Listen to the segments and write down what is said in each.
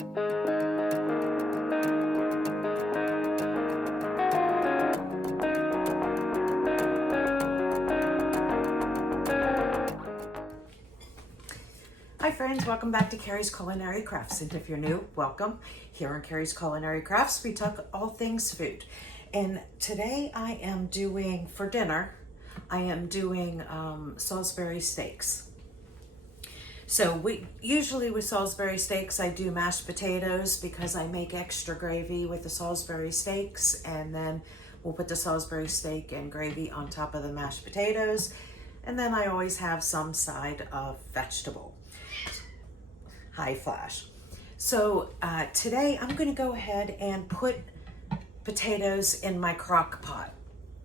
Hi friends, welcome back to Carrie's Culinary Crafts, and if you're new, welcome. Here on Carrie's Culinary Crafts, we talk all things food. And today I am doing, for dinner, I am doing Salisbury steaks. So usually with Salisbury steaks, I do mashed potatoes because I make extra gravy with the Salisbury steaks, and then we'll put the Salisbury steak and gravy on top of the mashed potatoes. And then I always have some side of vegetable. High flash. So today I'm going to go ahead and put potatoes in my crock pot.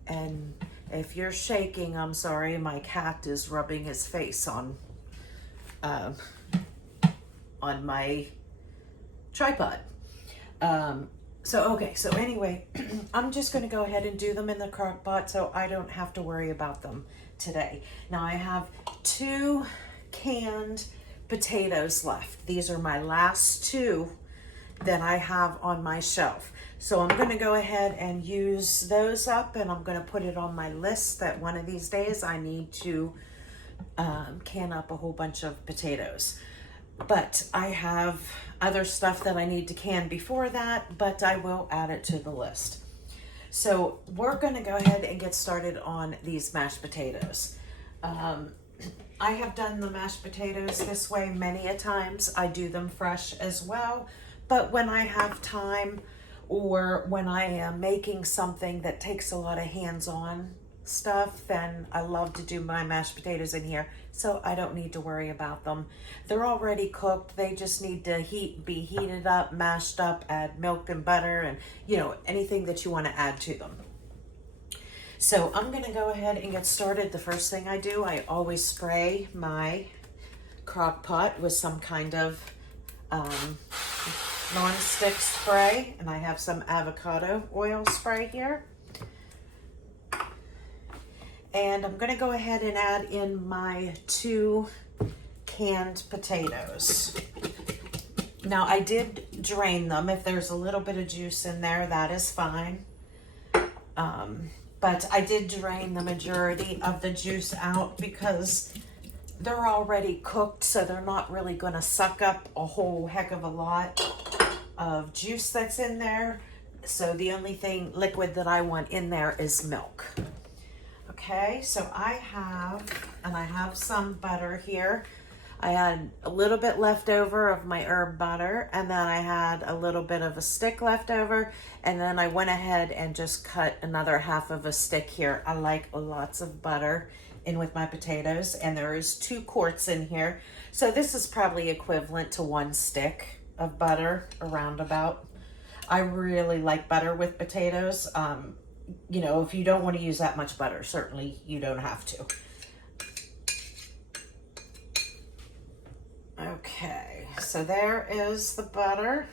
And if you're shaking, I'm sorry, my cat is rubbing his face on my tripod. So anyway, I'm just going to go ahead and do them in the crock pot so I don't have to worry about them today. Now I have 2 canned potatoes left. These are my last 2 that I have on my shelf. So I'm going to go ahead and use those up, and I'm going to put it on my list that one of these days I need to can up a whole bunch of potatoes. But I have other stuff that I need to can before that, but I will add it to the list. So we're going to go ahead and get started on these mashed potatoes. I have done the mashed potatoes this way many a times. I do them fresh as well, but when I have time or when I am making something that takes a lot of hands-on stuff, then I love to do my mashed potatoes in here, so I don't need to worry about them. They're already cooked. They just need to be heated up, mashed up, add milk and butter, and anything that you want to add to them. So I'm going to go ahead and get started. The first thing I do, I always spray my crock pot with some kind of non-stick spray, and I have some avocado oil spray here. And I'm going to go ahead and add in my 2 canned potatoes. Now I did drain them. If there's a little bit of juice in there, that is fine. But I did drain the majority of the juice out because they're already cooked, so they're not really going to suck up a whole heck of a lot of juice that's in there. So the only liquid that I want in there is milk. Okay, so I have some butter here. I had a little bit left over of my herb butter, and then I had a little bit of a stick left over, and then I went ahead and just cut another half of a stick here. I like lots of butter in with my potatoes, and there is 2 quarts in here. So this is probably equivalent to 1 stick of butter, around about. I really like butter with potatoes. If you don't want to use that much butter, certainly you don't have to. Okay, so there is the butter.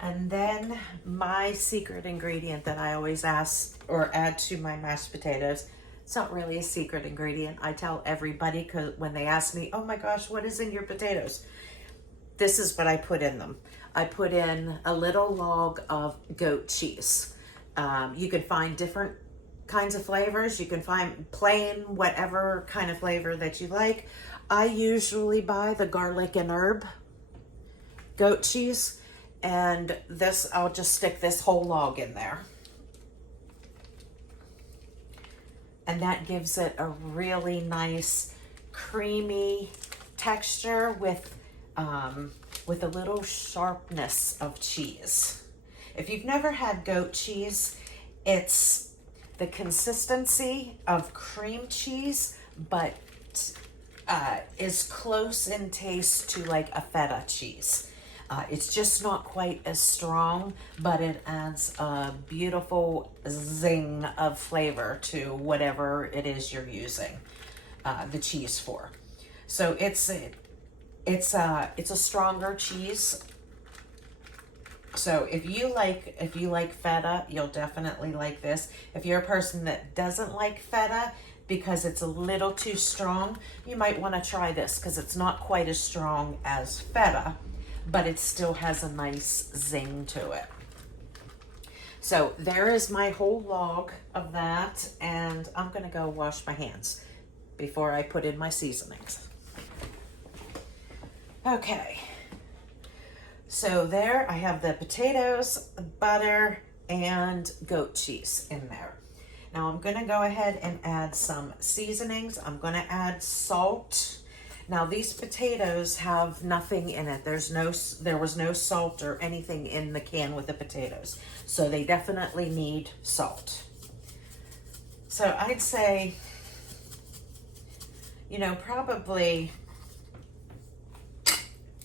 And then my secret ingredient that I always ask or add to my mashed potatoes. It's not really a secret ingredient. I tell everybody because when they ask me, oh my gosh, what is in your potatoes? This is what I put in them. I put in a little log of goat cheese. You can find different kinds of flavors. You can find plain, whatever kind of flavor that you like. I usually buy the garlic and herb goat cheese, and this, I'll just stick this whole log in there. And that gives it a really nice creamy texture with a little sharpness of cheese. If you've never had goat cheese, it's the consistency of cream cheese, but is close in taste to like a feta cheese. It's just not quite as strong, but it adds a beautiful zing of flavor to whatever it is you're using the cheese for. So it's a stronger cheese. So if you like feta, you'll definitely like this. If you're a person that doesn't like feta, because it's a little too strong. You might want to try this because it's not quite as strong as feta, but it still has a nice zing to it. So there is my whole log of that, and I'm gonna go wash my hands before I put in my seasonings. Okay, so there I have the potatoes, butter, and goat cheese in there. Now I'm gonna go ahead and add some seasonings. I'm gonna add salt. Now these potatoes have nothing in it. There was no salt or anything in the can with the potatoes. So they definitely need salt. So I'd say, you know, probably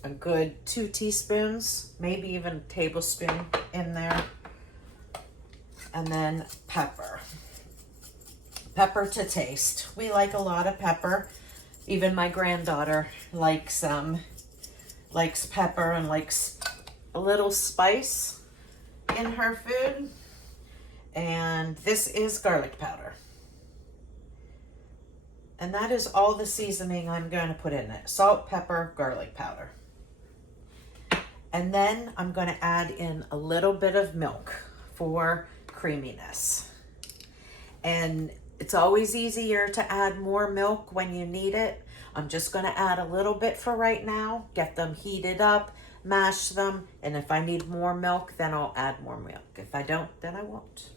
a good 2 teaspoons, maybe even a tablespoon in there. And then pepper. Pepper to taste. We like a lot of pepper. Even my granddaughter likes pepper and likes a little spice in her food. And this is garlic powder. And that is all the seasoning I'm going to put in it. Salt, pepper, garlic powder. And then I'm going to add in a little bit of milk for creaminess. And it's always easier to add more milk when you need it. I'm just going to add a little bit for right now, get them heated up, mash them, and if I need more milk, then I'll add more milk. If I don't, then I won't.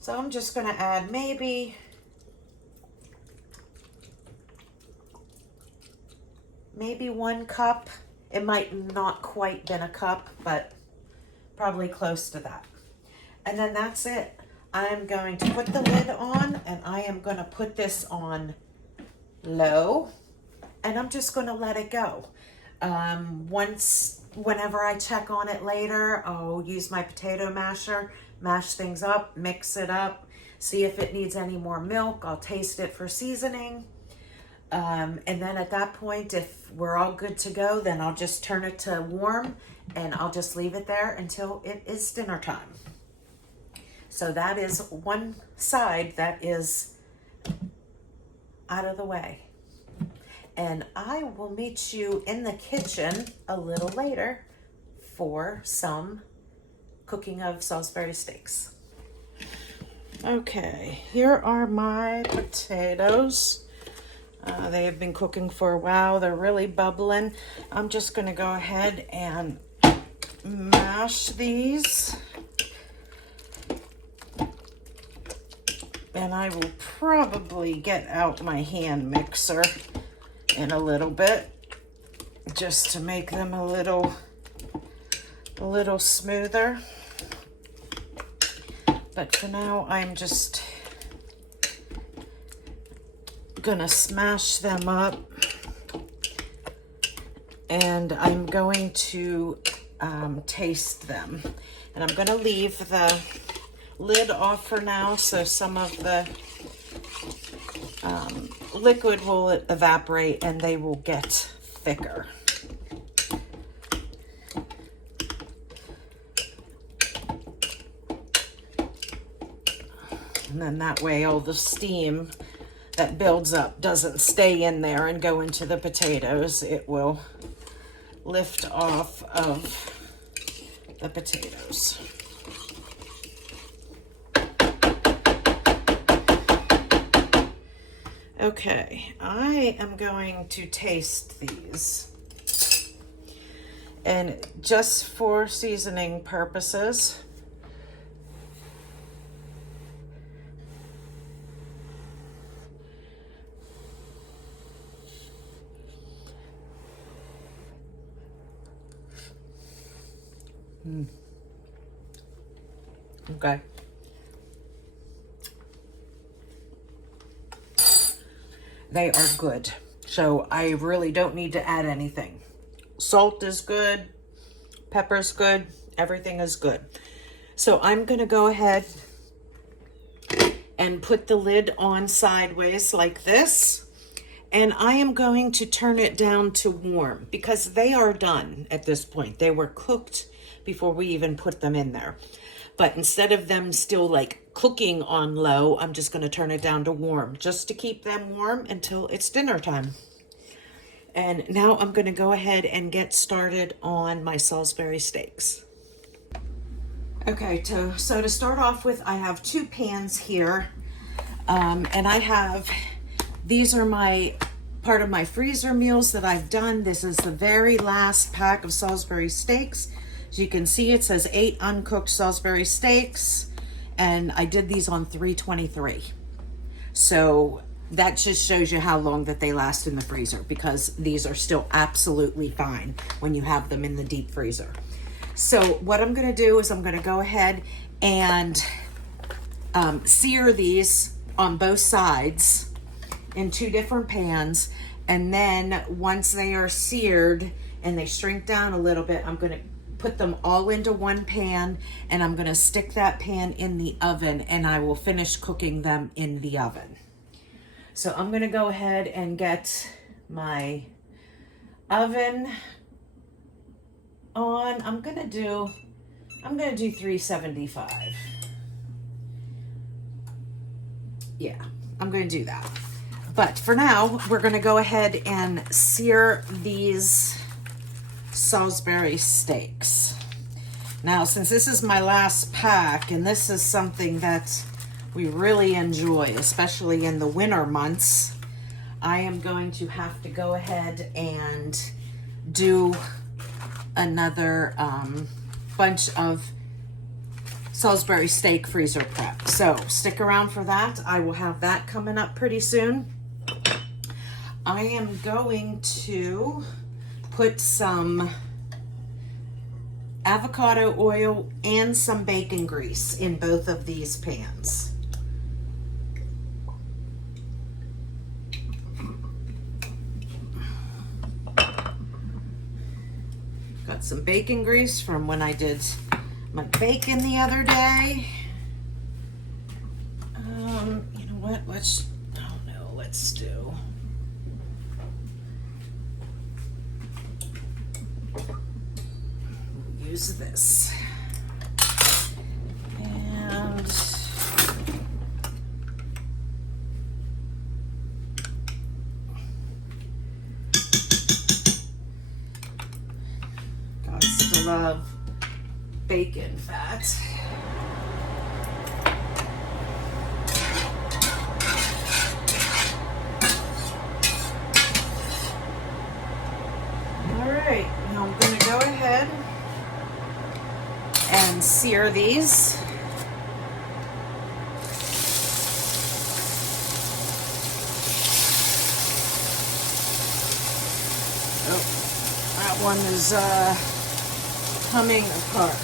So I'm just going to add maybe maybe 1 cup. It might not quite been a cup, but probably close to that. And then that's it. I'm going to put the lid on, and I am going to put this on low, and I'm just going to let it go. Whenever I check on it later, I'll use my potato masher, mash things up, mix it up, see if it needs any more milk. I'll taste it for seasoning. And then at that point, if we're all good to go, then I'll just turn it to warm, and I'll just leave it there until it is dinner time. So that is one side that is out of the way. And I will meet you in the kitchen a little later for some cooking of Salisbury steaks. Okay, here are my potatoes. They have been cooking for a while. They're really bubbling. I'm just going to go ahead and mash these. And I will probably get out my hand mixer in a little bit just to make them a little smoother. But for now, I'm just gonna smash them up, and I'm going to taste them. And I'm gonna leave the lid off for now, so some of the liquid will evaporate and they will get thicker. And then that way all the steam that builds up doesn't stay in there and go into the potatoes. It will lift off of the potatoes. Okay, I am going to taste these. And just for seasoning purposes, okay. They are good. So I really don't need to add anything. Salt is good. Pepper's good. Everything is good. So I'm going to go ahead and put the lid on sideways like this. And I am going to turn it down to warm because they are done at this point. They were cooked before we even put them in there. But instead of them still like cooking on low. I'm just going to turn it down to warm, just to keep them warm until it's dinner time. And now I'm going to go ahead and get started on my Salisbury steaks. Okay, so to start off with, I have 2 pans here, and I have, these are part of my freezer meals that I've done. This is the very last pack of Salisbury steaks. As you can see, it says 8 uncooked Salisbury steaks, and I did these on 323. So that just shows you how long that they last in the freezer, because these are still absolutely fine when you have them in the deep freezer. So what I'm going to do is I'm going to go ahead and sear these on both sides in 2 different pans. And then once they are seared and they shrink down a little bit, I'm going to put them all into one pan, and I'm going to stick that pan in the oven, and I will finish cooking them in the oven. So I'm going to go ahead and get my oven on. I'm going to do 375. Yeah, I'm going to do that. But for now, we're going to go ahead and sear these Salisbury steaks. Now, since this is my last pack, and this is something that we really enjoy, especially in the winter months, I am going to have to go ahead and do another bunch of Salisbury steak freezer prep. So stick around for that. I will have that coming up pretty soon. I am going to put some avocado oil and some bacon grease in both of these pans. Got some bacon grease from when I did my bacon the other day. You know what? Let's do. We'll use this. And love bacon fat. All right, now I'm going to go ahead and sear these. Oh, that one is coming apart.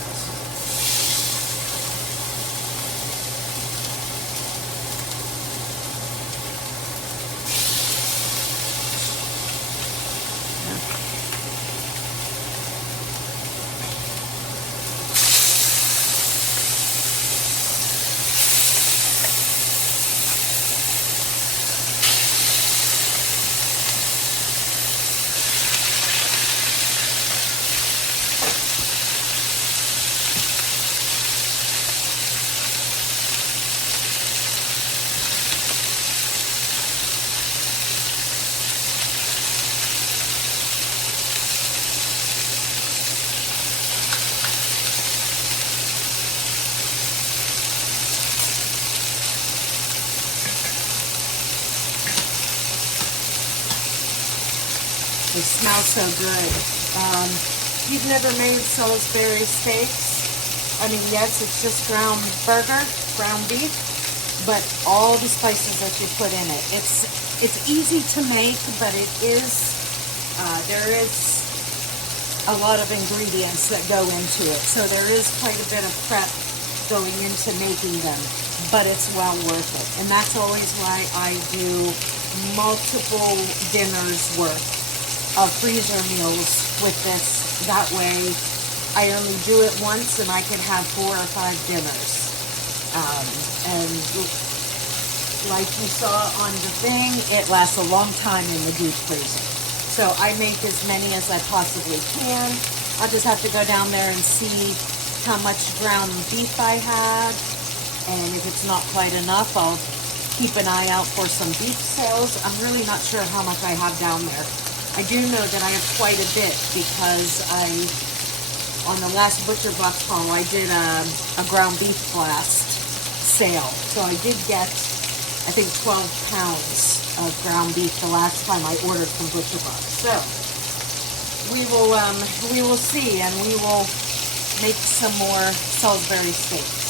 They smell so good. If you've never made Salisbury steaks, I mean, yes, it's just ground beef, but all the spices that you put in it. It's easy to make, but it is, there is a lot of ingredients that go into it. So there is quite a bit of prep going into making them, but it's well worth it. And that's always why I do multiple dinners worth of freezer meals with this. That way I only do it once and I can have 4 or 5 dinners. And like you saw on the thing, it lasts a long time in the deep freezer. So I make as many as I possibly can. I'll just have to go down there and see how much ground beef I had And if it's not quite enough, I'll keep an eye out for some beef sales. I'm really not sure how much I have down there. I do know that I have quite a bit because on the last Butcher Box haul, I did a ground beef blast sale. So I did get, I think, 12 pounds of ground beef the last time I ordered from Butcher Box. So we will see, and we will make some more Salisbury steaks.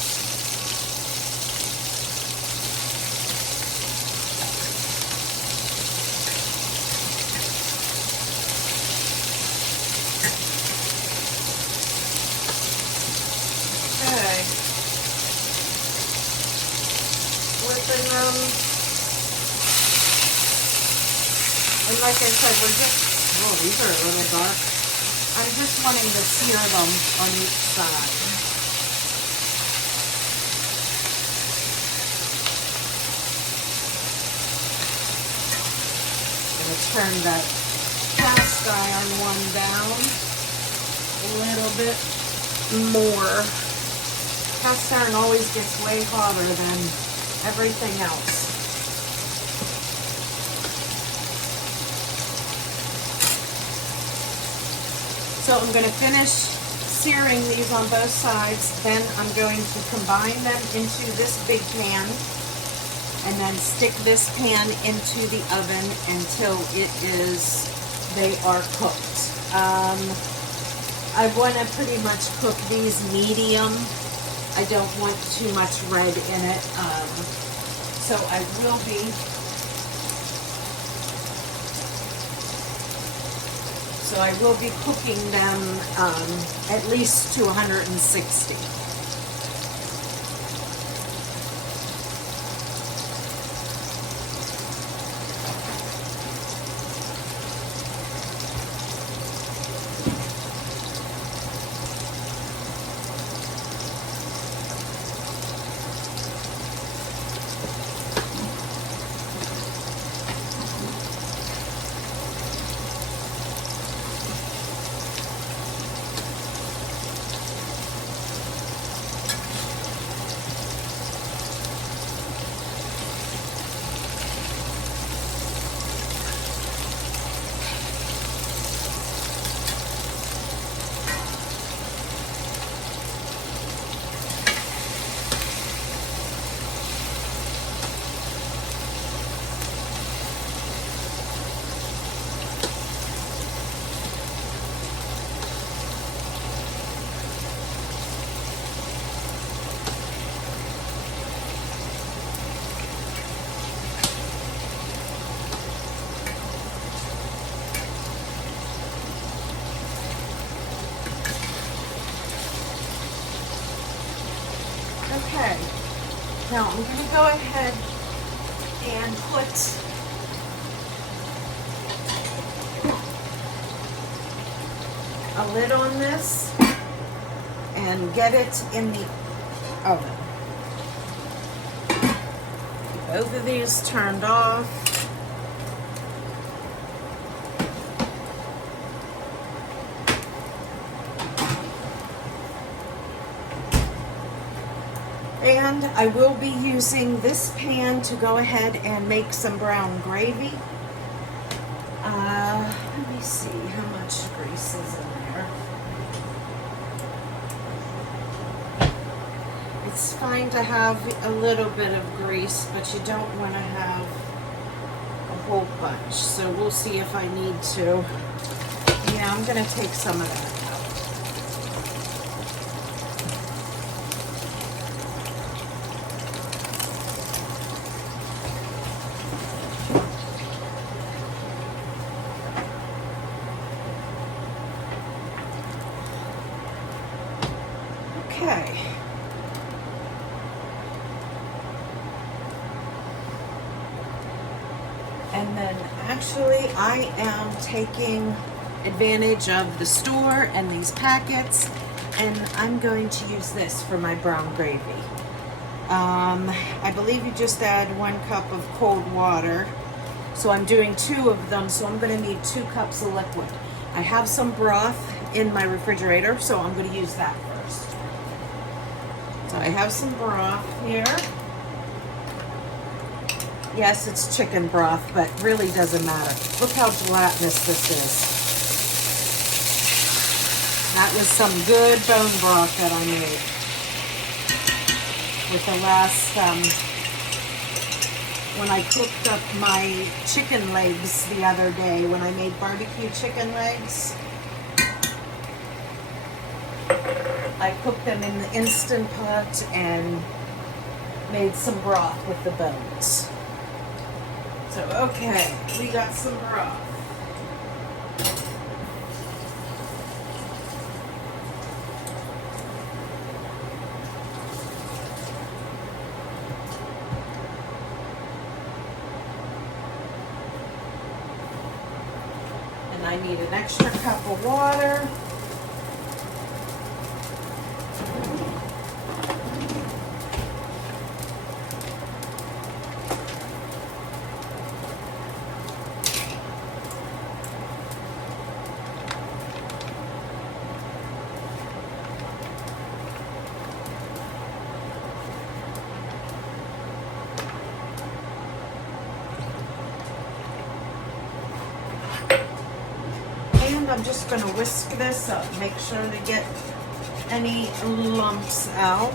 And like I said, we're just, oh, these are a little dark. I'm just wanting to sear them on each side. I'm going to turn that cast iron one down a little bit more. Cast iron always gets way hotter than everything else. So I'm going to finish searing these on both sides. Then I'm going to combine them into this big pan and then stick this pan into the oven until they are cooked. I want to pretty much cook these medium. I don't want too much red in it. So I will be cooking them at least to 160. Okay, now I'm going to go ahead and put a lid on this and get it in the oven. Both of these turned off. And I will be using this pan to go ahead and make some brown gravy. Let me see how much grease is in there. It's fine to have a little bit of grease, but you don't want to have a whole bunch. So we'll see if I need to. Yeah, I'm going to take some of that. Okay. And then actually I am taking advantage of the store and these packets, and I'm going to use this for my brown gravy. I believe you just add 1 cup of cold water. So I'm doing 2 of them, so I'm going to need 2 cups of liquid. I have some broth in my refrigerator, so I'm going to use that first. So I have some broth here. Yes, it's chicken broth, but really doesn't matter. Look how gelatinous this is. That was some good bone broth that I made with the last, when I cooked up my chicken legs the other day, when I made barbecue chicken legs. I cooked them in the Instant Pot and made some broth with the bones. So, okay, we got some broth. And I need an extra cup of water. I'm just going to whisk this up, make sure to get any lumps out.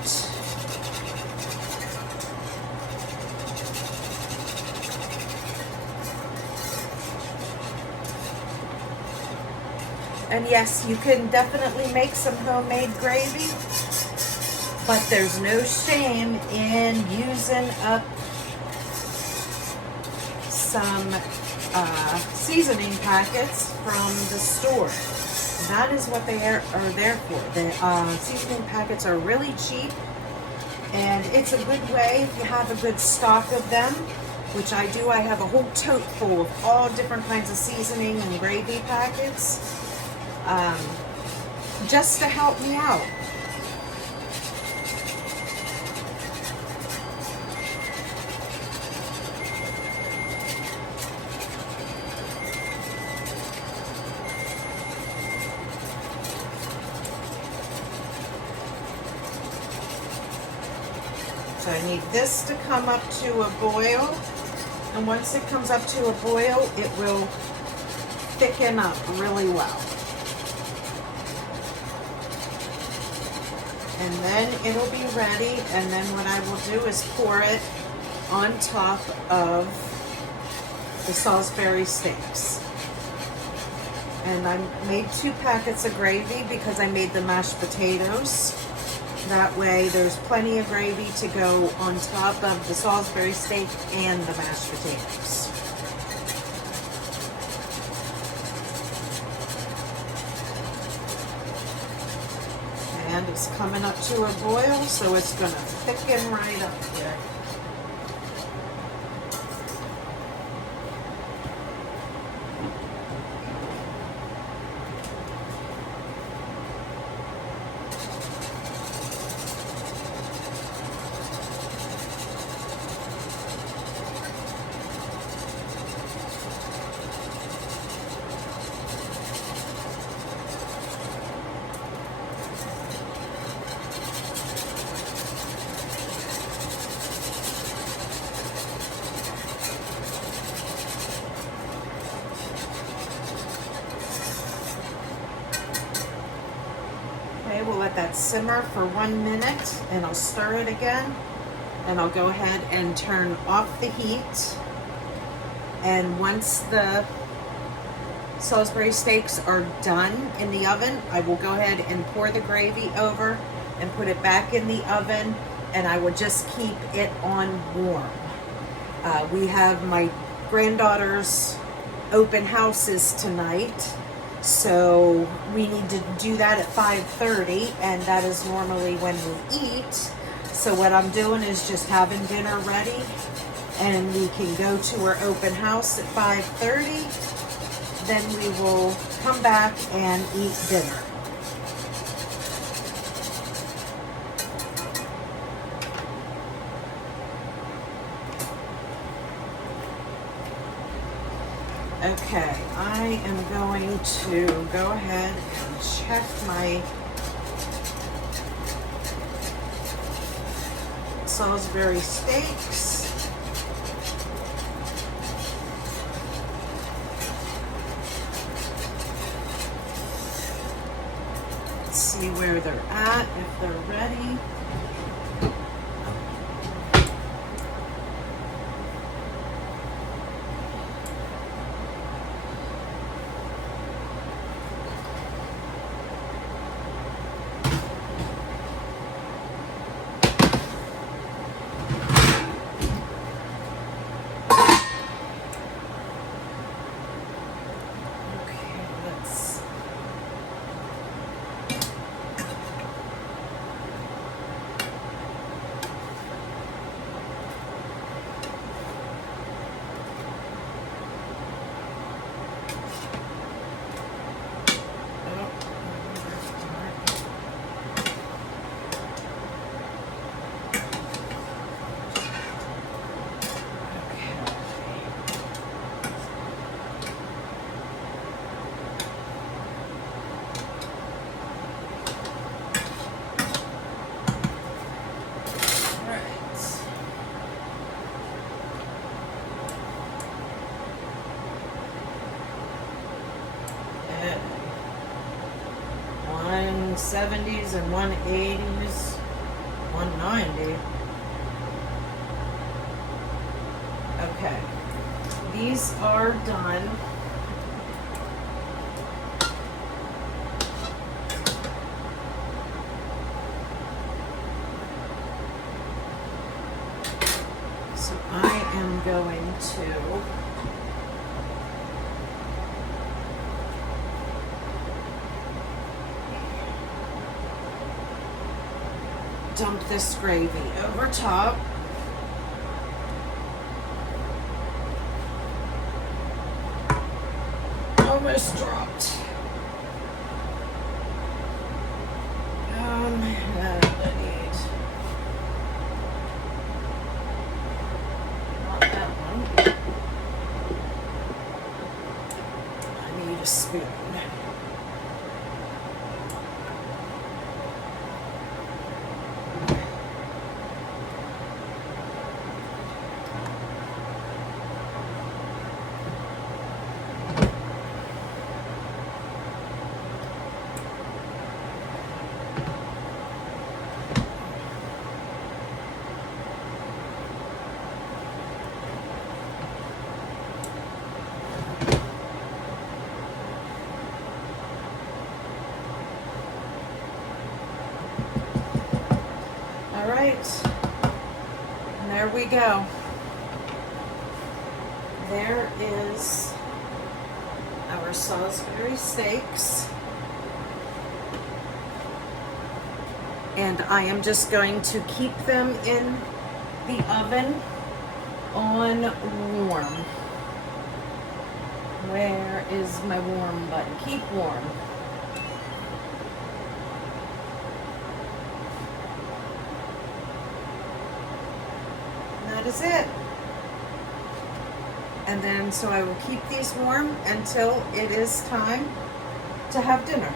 And yes, you can definitely make some homemade gravy, but there's no shame in using up some seasoning packets from the store. That is what they are there for. The seasoning packets are really cheap, and it's a good way if you have a good stock of them, which I do. I have a whole tote full of all different kinds of seasoning and gravy packets, just to help me out. So I need this to come up to a boil, and once it comes up to a boil, it will thicken up really well. And then it'll be ready, and then what I will do is pour it on top of the Salisbury steaks. And I made 2 packets of gravy because I made the mashed potatoes. That way there's plenty of gravy to go on top of the Salisbury steak and the mashed potatoes. And it's coming up to a boil, so it's going to thicken right up here. Okay, we'll let that simmer for 1 minute, and I'll stir it again, and I'll go ahead and turn off the heat. And once the Salisbury steaks are done in the oven, I will go ahead and pour the gravy over and put it back in the oven, and I will just keep it on warm. We have my granddaughter's open houses tonight, so we need to do that at 5:30, and that is normally when we eat. So what I'm doing is just having dinner ready, and we can go to her open house at 5:30. Then we will come back and eat dinner. Okay, I am going to go ahead and check my Salisbury steaks. Let's see where they're at, if they're ready. '70s and 180s, 190. Okay, these are done. So I am going to dump this gravy over top. Almost dropped. I need not that one. I need a spoon. All right, and there we go. There is our Salisbury steaks. And I am just going to keep them in the oven on warm. Where is my warm button? Keep warm. That is it. And then, so I will keep these warm until it is time to have dinner.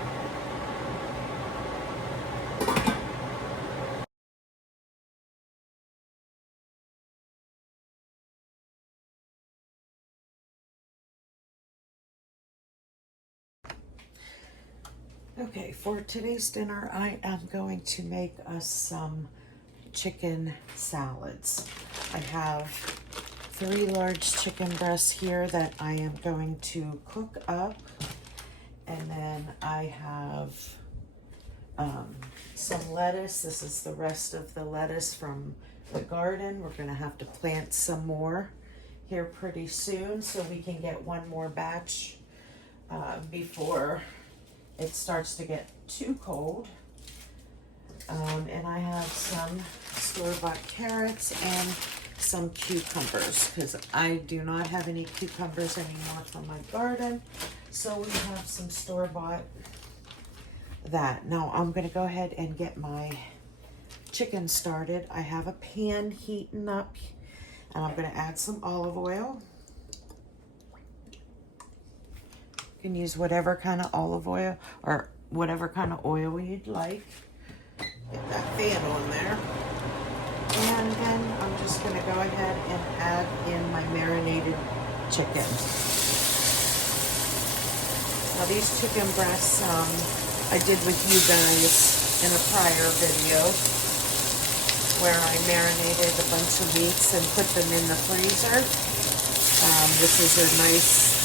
Okay, for today's dinner, I am going to make us some chicken salads. I have 3 large chicken breasts here that I am going to cook up. And then I have some lettuce. This is the rest of the lettuce from the garden. We're gonna have to plant some more here pretty soon so we can get one more batch before it starts to get too cold. And I have some store-bought carrots and some cucumbers because I do not have any cucumbers anymore from my garden. So we have some store-bought that. Now I'm going to go ahead and get my chicken started. I have a pan heating up and I'm going to add some olive oil. You can use whatever kind of olive oil or whatever kind of oil you'd like. Get that fan on there. And And I'm just going to go ahead and add in my marinated chicken. Now these chicken breasts I did with you guys in a prior video where I marinated a bunch of meats and put them in the freezer. This is a nice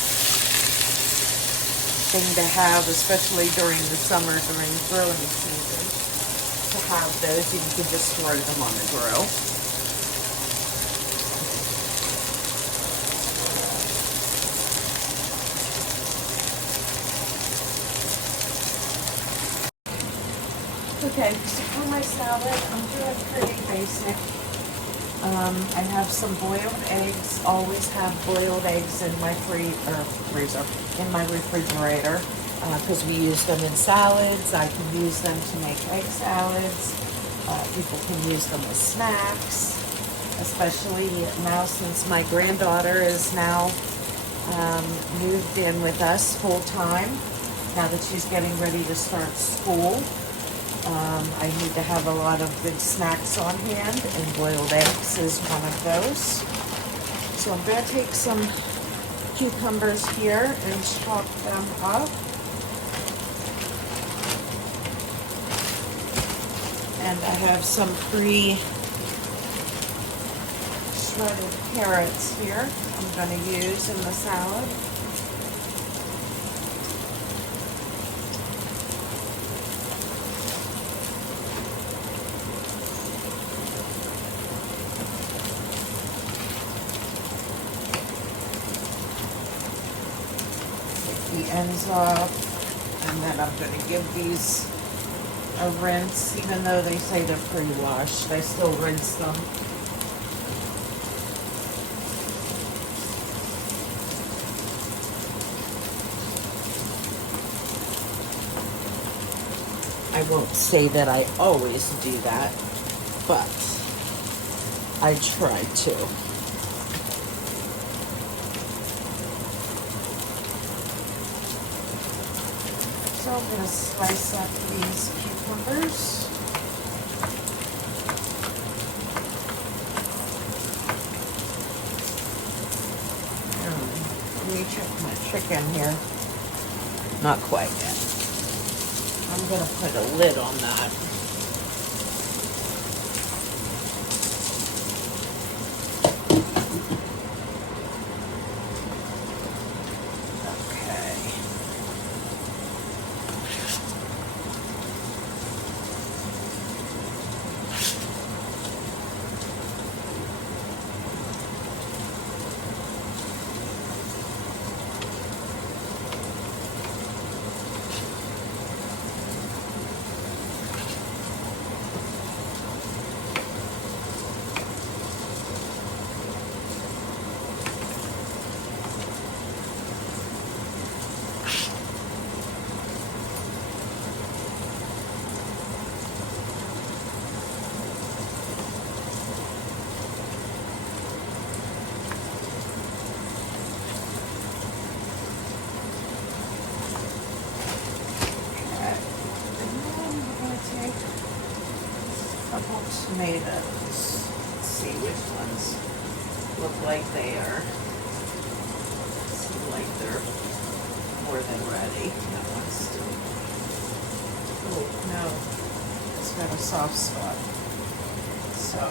thing to have, especially during the summer, during grilling season, to have those. You can just throw them on the grill. Okay, so for my salad, I'm doing pretty basic. I have some boiled eggs. Always have boiled eggs in my freezer, in my refrigerator, because we use them in salads. I can use them to make egg salads. People can use them as snacks, especially now since my granddaughter is now moved in with us full time. Now that she's getting ready to start school. I need to have a lot of good snacks on hand, and boiled eggs is one of those. So I'm going to take some cucumbers here and chop them up. And I have some pre-shredded carrots here I'm going to use in the salad. Ends off, and then I'm going to give these a rinse. Even though they say they're pre-washed, I still rinse them. I won't say that I always do that, but I try to. So I'm going to slice up these cucumbers. Let me check my chicken here. Not quite yet. I'm going to put a lid on that. Tomatoes. Let's see which ones look like they are. Seem like they're more than ready. That one's still. Oh no, it's got a soft spot. So.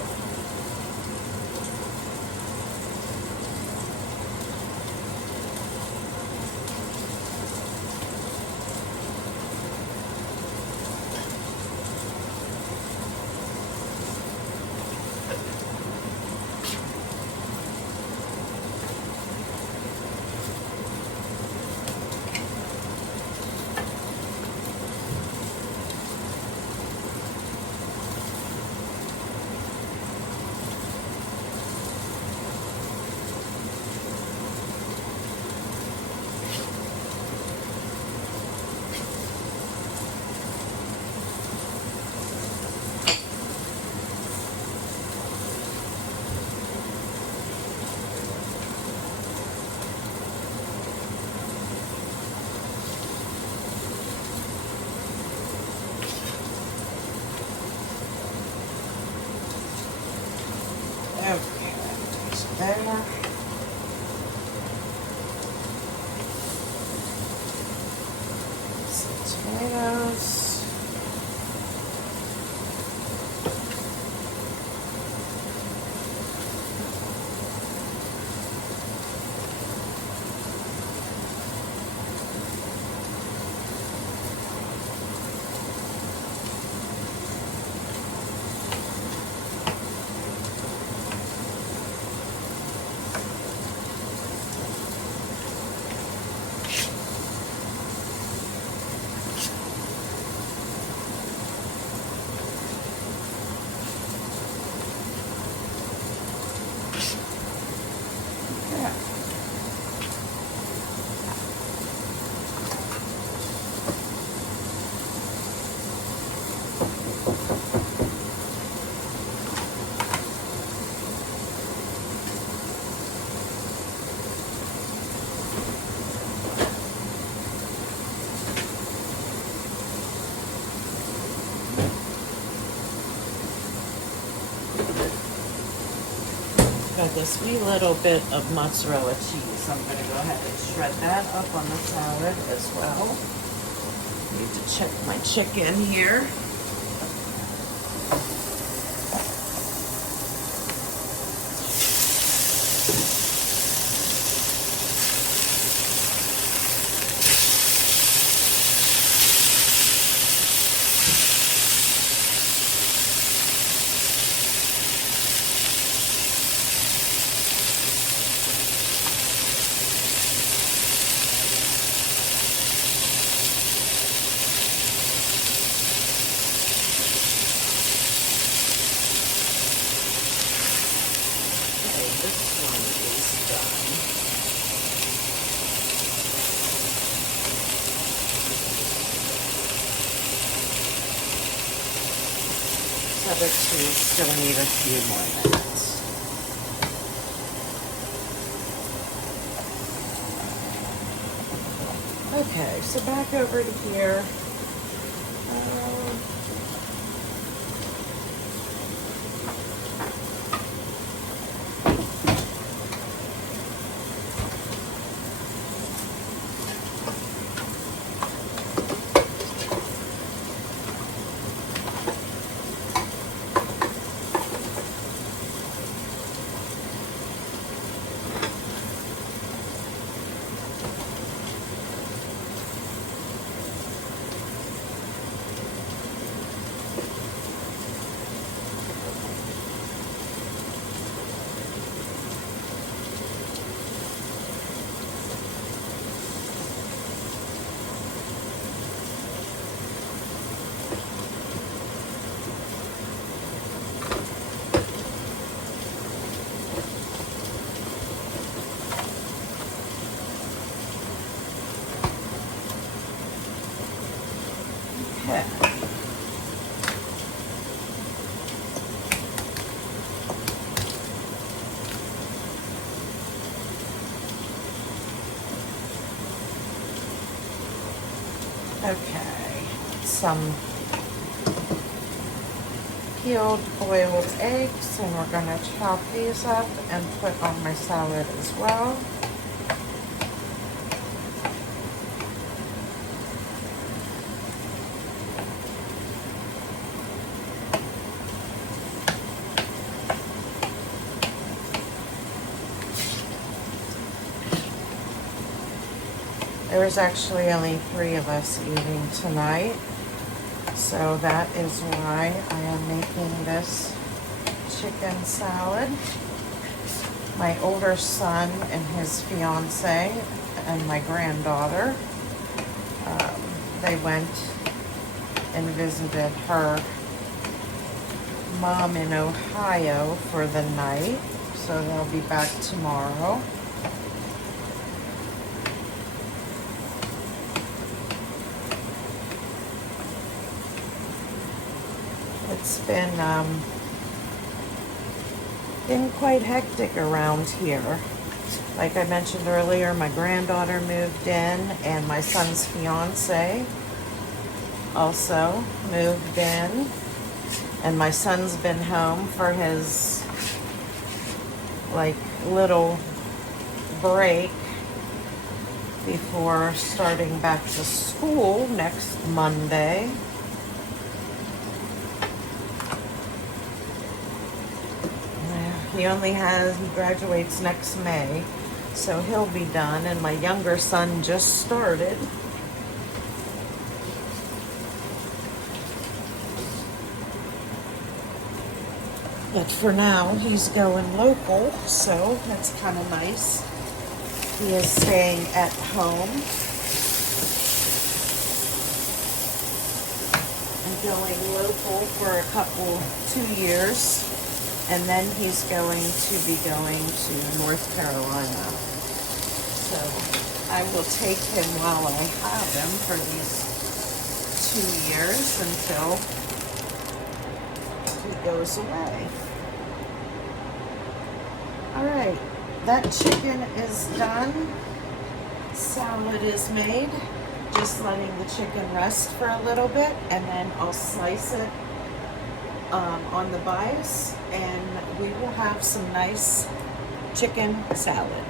tomatoes. Got this wee little bit of mozzarella cheese. I'm going to go ahead and shred that up on the salad as well. Need to check my chicken here. Other two still need a few more minutes. Okay, so back over to here. Okay, some peeled boiled eggs, and we're going to chop these up and put on my salad as well. There's actually only 3 of us eating tonight, so that is why I am making this chicken salad. My older son and his fiance and my granddaughter, they went and visited her mom in Ohio for the night, so they'll be back tomorrow. It's been quite hectic around here. Like I mentioned earlier, my granddaughter moved in, and my son's fiance also moved in, and my son's been home for his little break before starting back to school next Monday. He graduates next May, so he'll be done, and my younger son just started. But for now, he's going local, so that's kind of nice. He is staying at home and going local for 2 years. And then he's going to be going to North Carolina. So I will take him while I have him for these 2 years until he goes away. All right, that chicken is done. Salad is made. Just letting the chicken rest for a little bit, and then I'll slice it on the bias, and we will have some nice chicken salad.